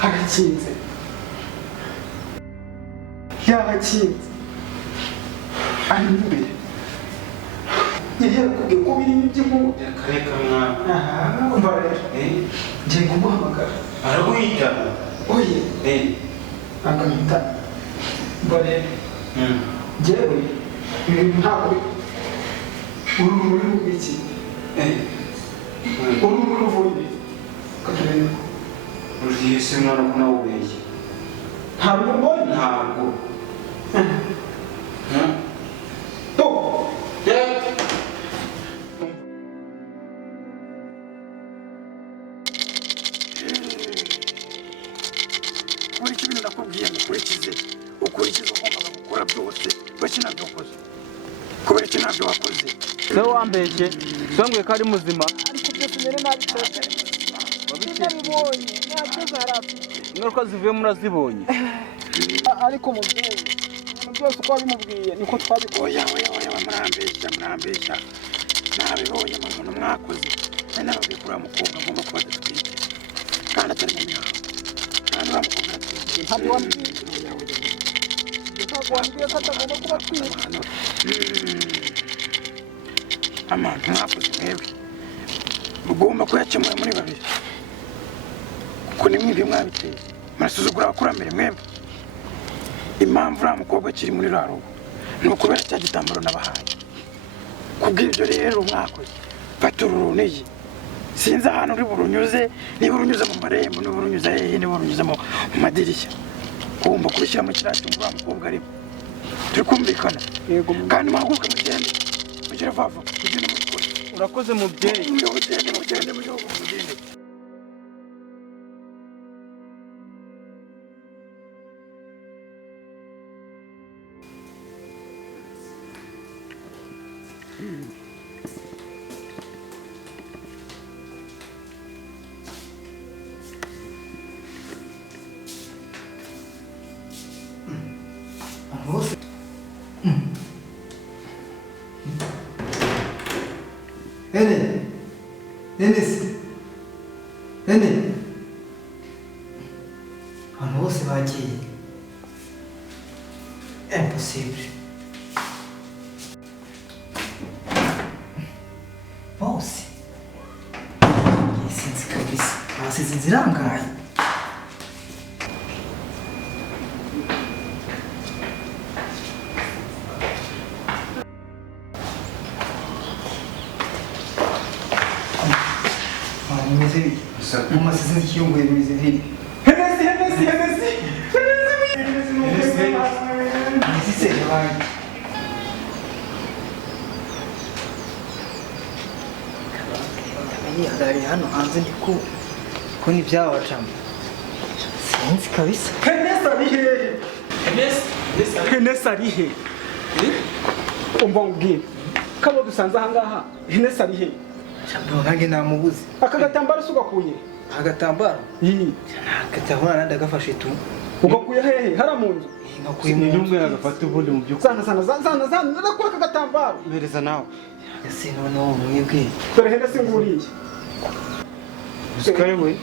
harakinze yahakinze ari imbere yari yarakubwiye ko birimo iby'inkuba Reka mwana. aha umva rero ngiye kumuhamagara Araguhita. oye akamita umva rero njyewe ibintu ntabwo uru muri rubiki uru muri ruvuye katurebe Ugiye se mwana ko nawe ubeshye. ntabwo mbonye Ntabwo. muri kimwe nakubwiye mukurikize ukurikize ugomba gukora byose bakina byokoze kubera iki ntabyo wakoze se wambeshye songwe ko ari muzima ariko byose mbere nabitetse wabibonye ntabyo zarafite ingaruka zivuye murazibonye ariko mubyeyi ibintu byose uko wabimubwiye niko twabikoye oya murambeshya nabibonye mu muntu mwakoze ari nababwiye kuri wa mukobwa agomba kuba adatwite kandi atari mu mihango kandi wa mukobwa aratwite ntabwo wambwiye ko atagomba kuba atwite amantu mwakoze mwebwe mugomba kuyakemura muri babiri kuko ni mwebwe mwabiteye murasuzugura abakurambere mwebwe impamvu uriya mukobwa akiri muri rwa rugo ni ukubera cya gitambaro nabahaye kubw'ibyo rero mwakoze fata uru runigi sinzi ahantu uri burunyuze niba urunyuze mu marembo niba urunyuze hehe niba urunyuze mu madirishya ugomba kurushyira mu kiriya cyumba uriya mukobwa arimo turi kumvikana kandi muhaguruke mugende mugere vuba mugende mubikore urakoze mubyeyi mugende Abantu bose bagiye impossible bose sinzi kabisa basize inzira ngaye Mama sizin ikiyungu evimizde değil. Henesi. Henesi seni var. Kabali hadari hano hanze ndiko ko ni byabacamo. Sinzi kabisa. Henesi ari he umva ubwire kabo dusanze aha ngaha Henesi ari he Shabwo nange namubuze. aka gatambaro sugakuye Agatambaro? Agatambaro ndagafashe tu. ugakuye hehe hara mu nzu Ngakuye mu nzu. Umwe agafata ubundi mu byukuri zana nakora aka gatambaro bereza nawe Ese none mwebwe. dore Henesi nguriye usikare we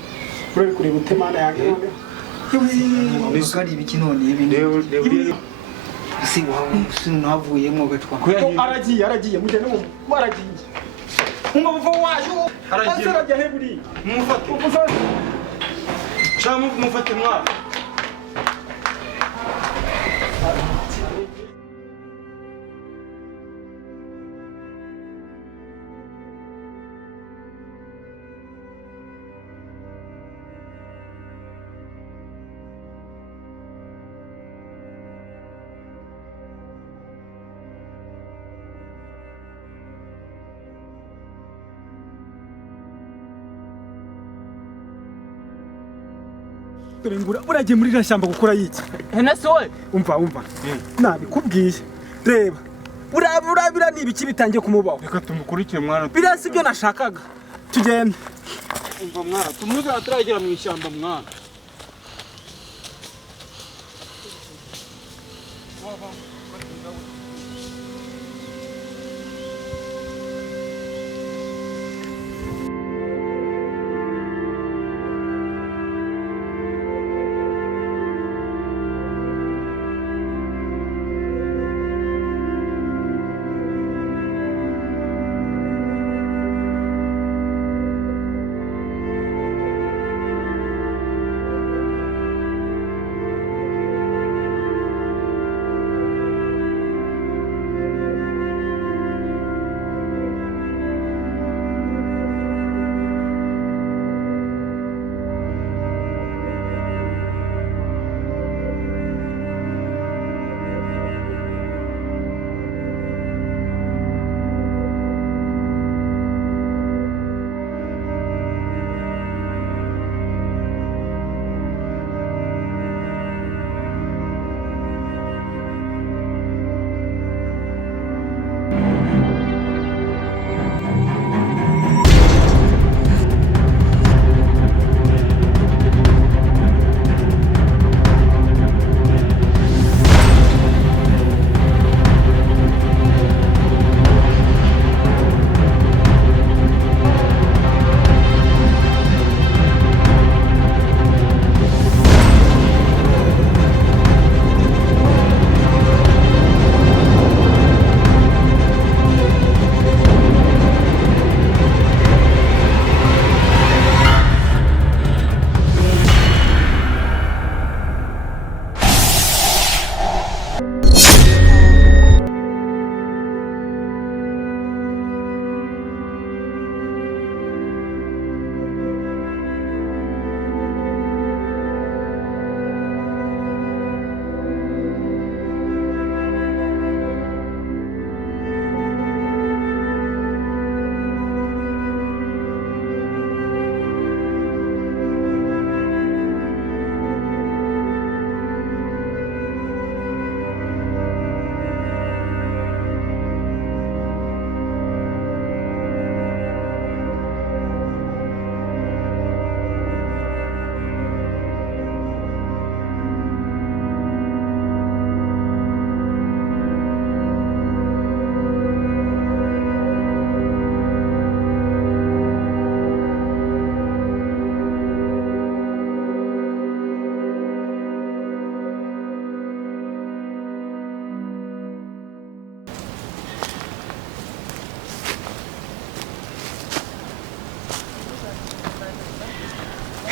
uri kureba utemana yanjye none Bakari ibiki none ibintu. Si navuyemo gatwa. aragiye mugende mu aragiye umva wayo arajya he buri mufate cyangwa mufate mwana uragiye muri rashyamba gukora yiki Henesi we umva nabikubwiye reba urabira ni ibiki bitangiye kumubaho reka tumukurikire mwana birasi ibyo nashakaga tugende umva mwana tumuze ataragera mu ishyamba mwana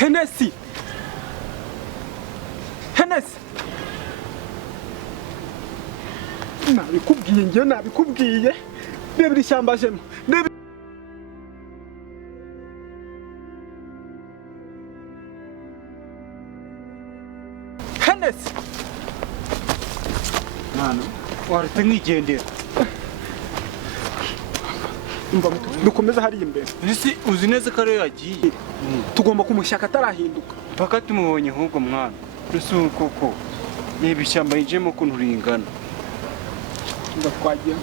Hennessy nabikubwiye njyewe nabikubwiye reba iri shyamba jemo reba Hennessy mwana waretse nkigendera dukomeze hariya imbere uzi neza ko ariyo yagiye tugomba kumushyaka atarahinduka mpaka tumubonye ahubwo mwana ese koko reba ishyamba yinjiyemo ukuntu ringana twagiye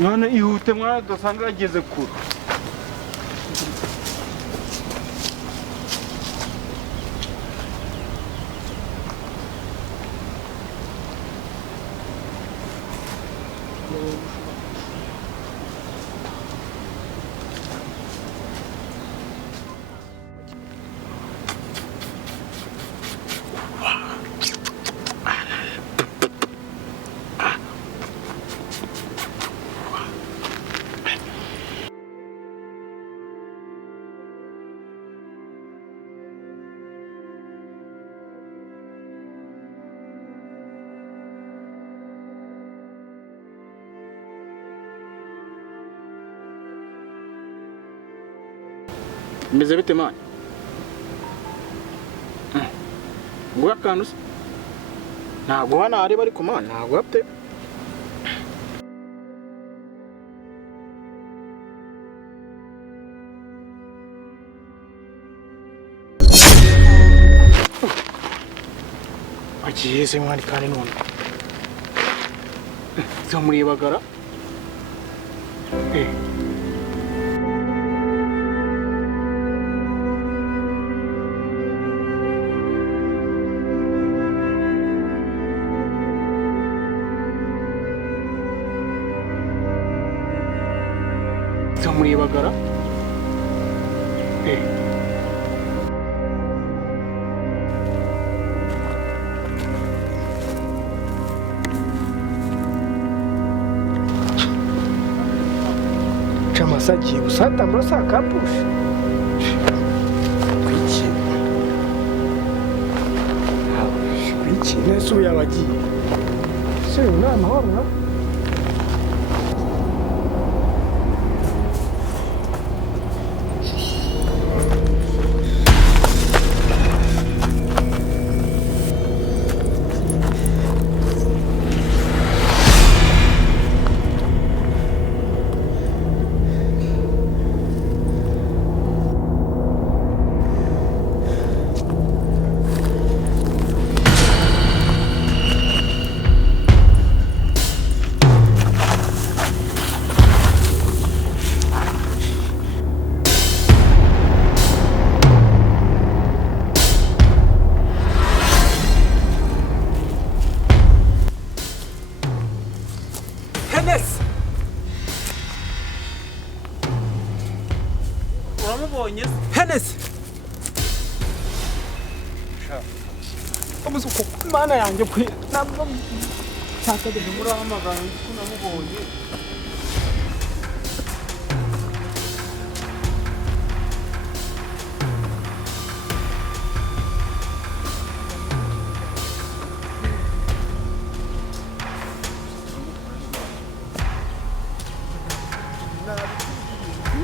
mwana ihute mwana dusanga yageze kure Meze bite mani? Nguha akantu se? Ntaguha nareba ariko mani ntaguha pe. Agiye se mani kandi none. Zamurebagara. Zamurebagara. Chamasa agiye gusata murasa akapusha. Kwiki nesu yabagiye. Se unama hora. Hennessy Omusuko mana yanjye kwe nabwo cyakade murahamagara kunamubonye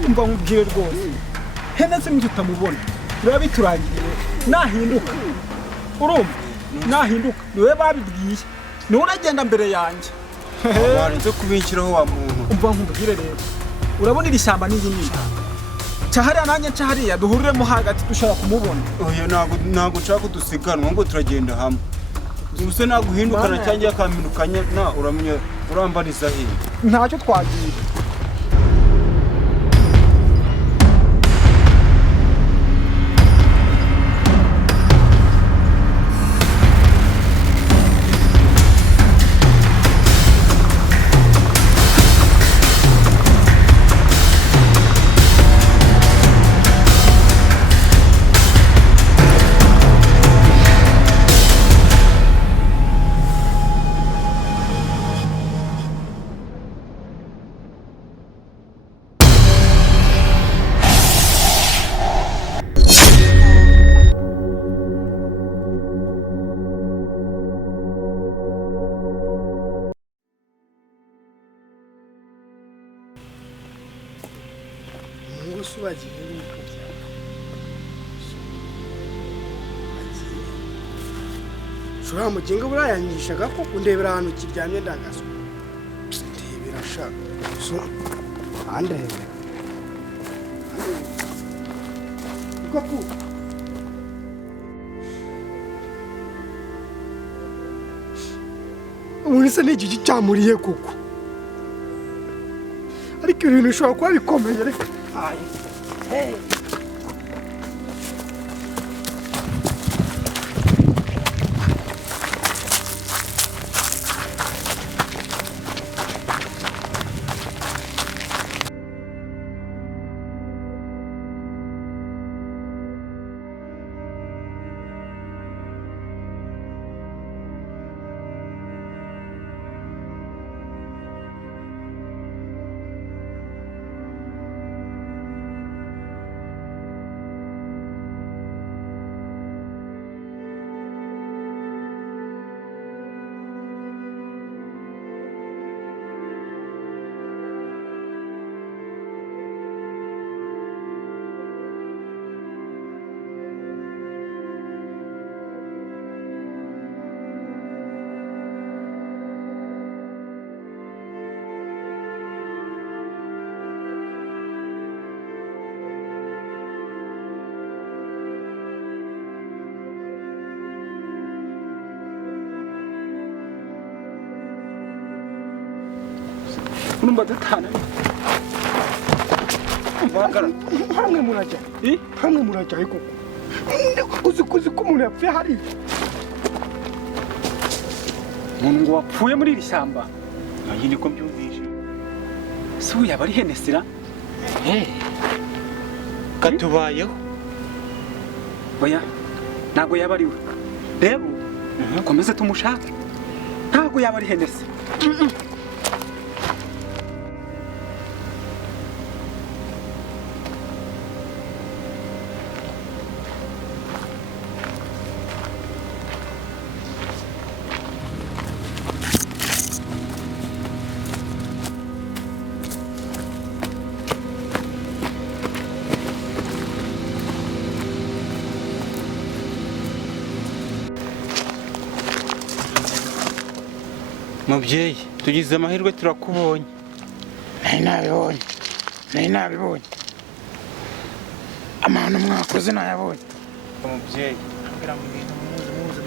umva nkubwire rwose Hennessy mtutamubona biba biturangiriye nahinduka urumva nahinduka niwe babibwiye ni uragenda mbere yanjye warinze kubinkiraho wa muntu umva nkubwire rero urabona iri shyamba n'ingingi cyahariya nanjye cyahariya duhuriremo hagati dushaka kumubona oya ntago nshaka kudusiganwa ngo turagenda hamwe ubuse naguhindukana cyangwa akampindukanya na uramenya urambariza he ntacyo twagiye Shura muginga burayangishaga ko kundebera ahantu kiryamye ndagaso. Ndebera shaka. So andebe. Kopu. Unise n'igiki cyamuriye kuko. Ariko ibintu ushobora kuba bikomeye reka. Ayi. Hey. Numba datana. Bagara. Hamwe murajya. Hamwe murajya ariko. Uzi ko umuntu yapfuye hari. Umuntu ngo wapfuye muri iri shyamba. Nanjye niko mbyumvishe. Si yaba ari Henesira? Katubayeho. Oya. Ntago yaba ari we. Rero komeze tumushake. Ntago yaba ari Henesi. Mubyeyi, tugize amahirwe turakubonye. Nari nabibonye. Amahano mwakoze nayabonye. Mubyeyi, ambira mu bintu muze.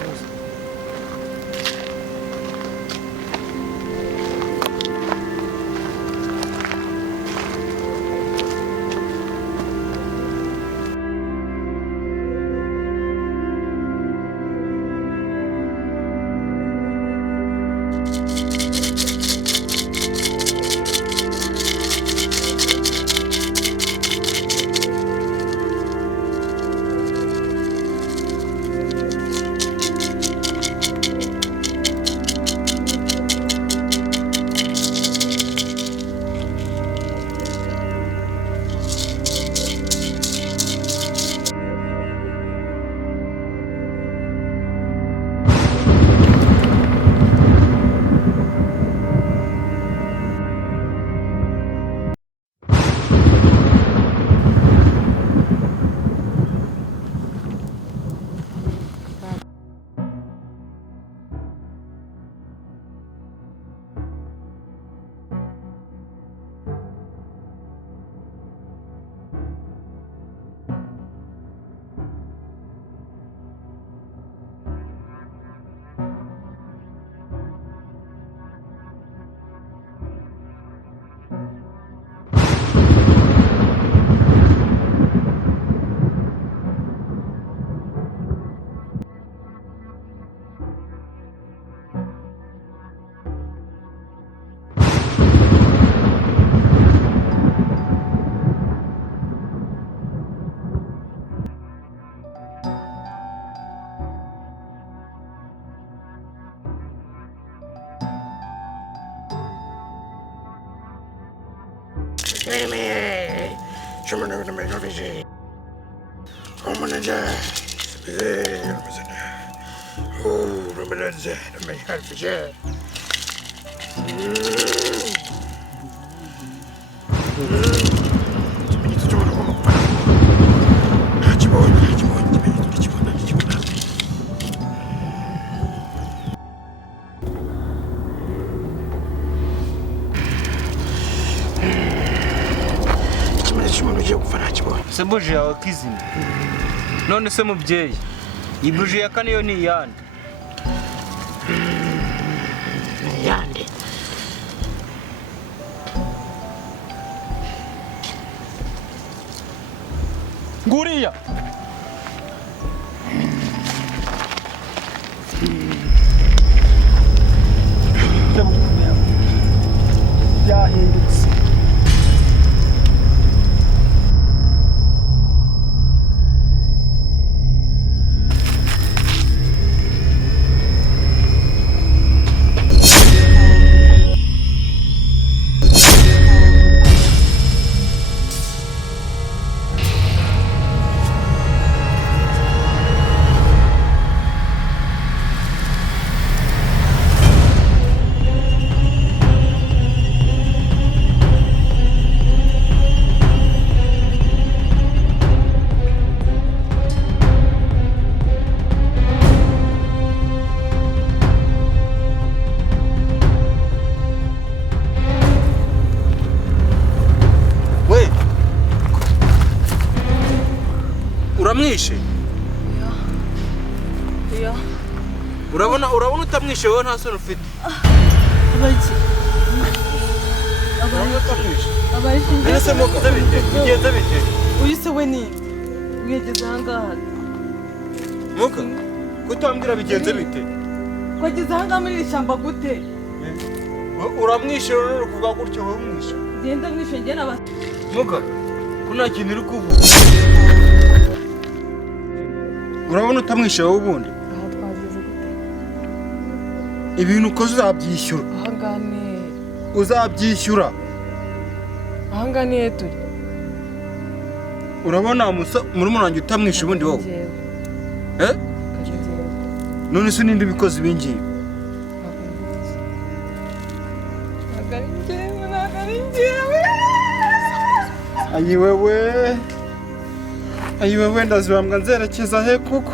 buji yawe kizima. None se mubyeyi, iyi buji ya kane yo ni iyande? Yande. nguriya byahindutse uramwishe? Oya. Urabona utamwishe wowe nta soni ufite. Abariki. Urabona utamwishe? Abariki. Nese mo bite? Bigenze bite? Uyise we ni. Wigeze ahangaha. Muka. Kutambwira bigenze bite? Wageze ahangaha muri iri shyamba gute? Uramwishe rero kuvuga gutyo wowe umwishe. Genda mwishe njye n'aba. Muka. Kuna kintu uri kuvuga. Urabona utamwishe wowe ubundi? Aha twageze gute? Ibintu ukoze uzabyishyura. Ahangaha ni. Uzabyishyura. Ahangaha ni turi. Urabona murumuna wanjye utamwishe ubundi wowe? Eh? None se ninde bikoze ibingibi? Ayi wewe ndazibambwa nzerekeza he kuko